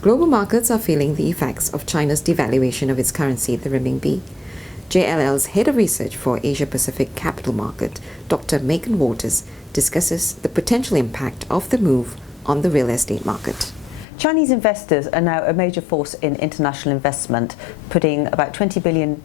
Global markets are feeling the effects of China's devaluation of its currency, the renminbi. JLL's head of research for Asia-Pacific capital market, Dr. Megan Waters, discusses the potential impact of the move on the real estate market. Chinese investors are now a major force in international investment, putting about $20 billion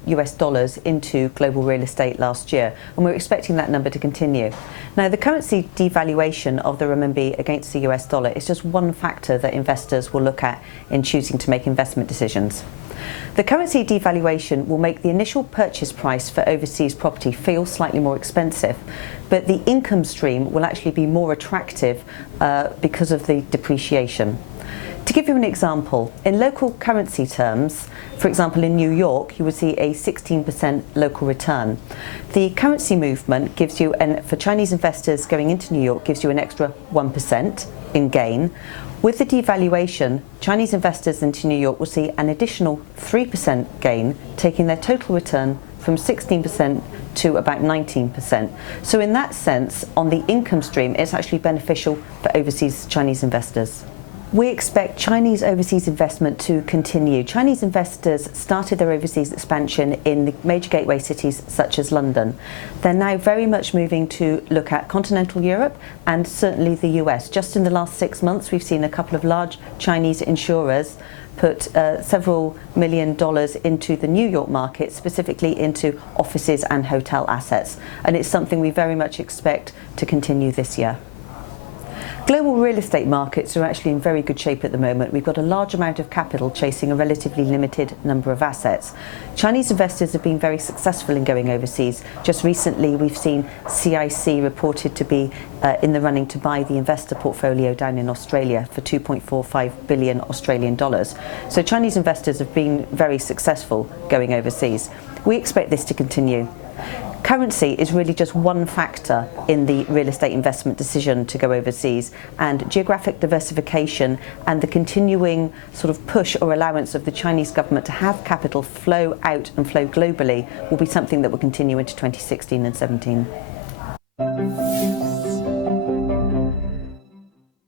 into global real estate last year, and we're expecting that number to continue. Now, the currency devaluation of the renminbi against the US dollar is just one factor that investors will look at in choosing to make investment decisions. The currency devaluation will make the initial purchase price for overseas property feel slightly more expensive, but the income stream will actually be more attractive because of the depreciation. To give you an example, in local currency terms, for example in New York, you would see a 16% local return. The currency movement gives you, and for Chinese investors going into New York, gives you an extra 1% in gain. With the devaluation, Chinese investors into New York will see an additional 3% gain, taking their total return from 16% to about 19%. So in that sense, on the income stream, it's actually beneficial for overseas Chinese investors. We expect Chinese overseas investment to continue. Chinese investors started their overseas expansion in the major gateway cities such as London. They're now very much moving to look at continental Europe and certainly the US. Just in the last 6 months, we've seen a couple of large Chinese insurers put several $1 million into the New York market, specifically into offices and hotel assets. And it's something we very much expect to continue this year. Global real estate markets are actually in very good shape at the moment. We've got a large amount of capital chasing a relatively limited number of assets. Chinese investors have been very successful in going overseas. Just recently we've seen CIC reported to be in the running to buy the investor portfolio down in Australia for 2.45 billion Australian dollars. So Chinese investors have been very successful going overseas. We expect this to continue. Currency is really just one factor in the real estate investment decision to go overseas, and geographic diversification and the continuing sort of push or allowance of the Chinese government to have capital flow out and flow globally will be something that will continue into 2016 and 17.